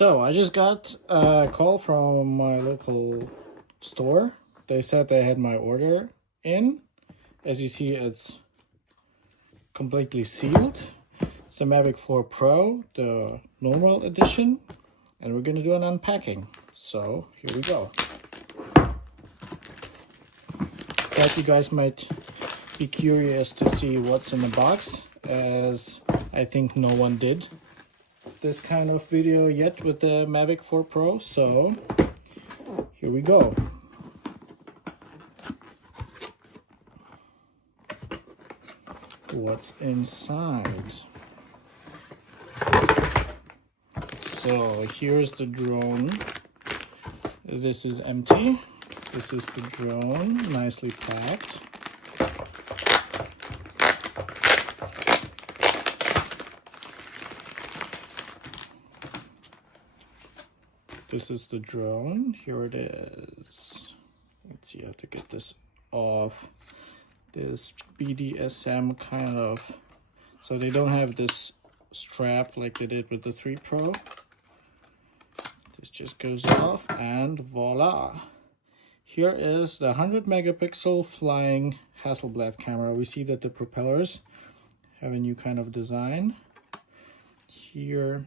So I just got a call from my local store. They said they had my order in. As you see, it's completely sealed. It's the Mavic 4 Pro, the normal edition, and we're gonna do an unpacking. So here we go. Thought you guys might be curious to see what's in the box, as I think no one did this kind of video yet with the Mavic 4 Pro. So here we go. What's inside? So here's the drone. This is empty. This is the drone, nicely packed. This is the drone. Here it is. Let's see how to get this off. This BDSM kind of, so they don't have this strap like they did with the 3 Pro. This just goes off and voila. Here is the 100 megapixel flying Hasselblad camera. We see that the propellers have a new kind of design. Here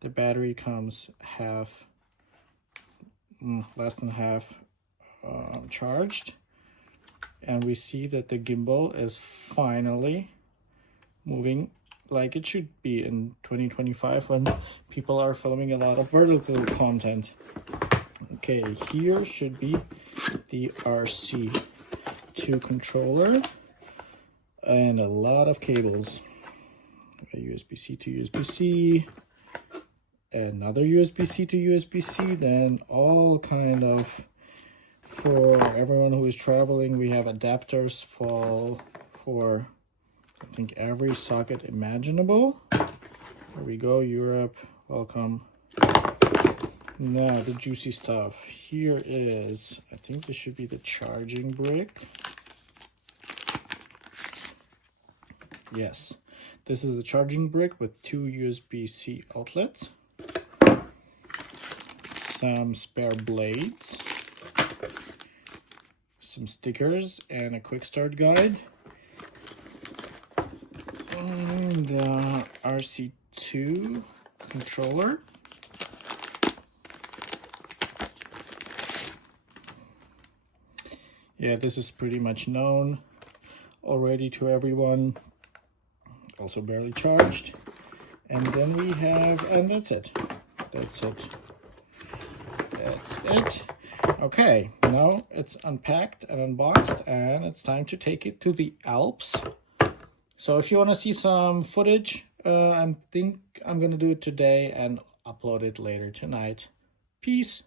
the battery comes less than half charged. And we see that the gimbal is finally moving like it should be in 2025 when people are filming a lot of vertical content. Okay, here should be the RC2 controller and a lot of cables. A USB-C to USB-C, another USB-C to USB-C, then all kind of, for everyone who is traveling, we have adapters for I think every socket imaginable. There we go, Europe, welcome. Now the juicy stuff. Here is, I think this should be the charging brick. Yes, this is the charging brick with 2 USB-C outlets. Some spare blades. Some stickers and a quick start guide. And the RC2 controller. Yeah, this is pretty much known already to everyone. Also barely charged. And then we have, and that's it. That's it. That's it. Okay, now it's unpacked and unboxed, and it's time to take it to the Alps. So if you want to see some footage, I think I'm going to do it today and upload it later tonight. Peace.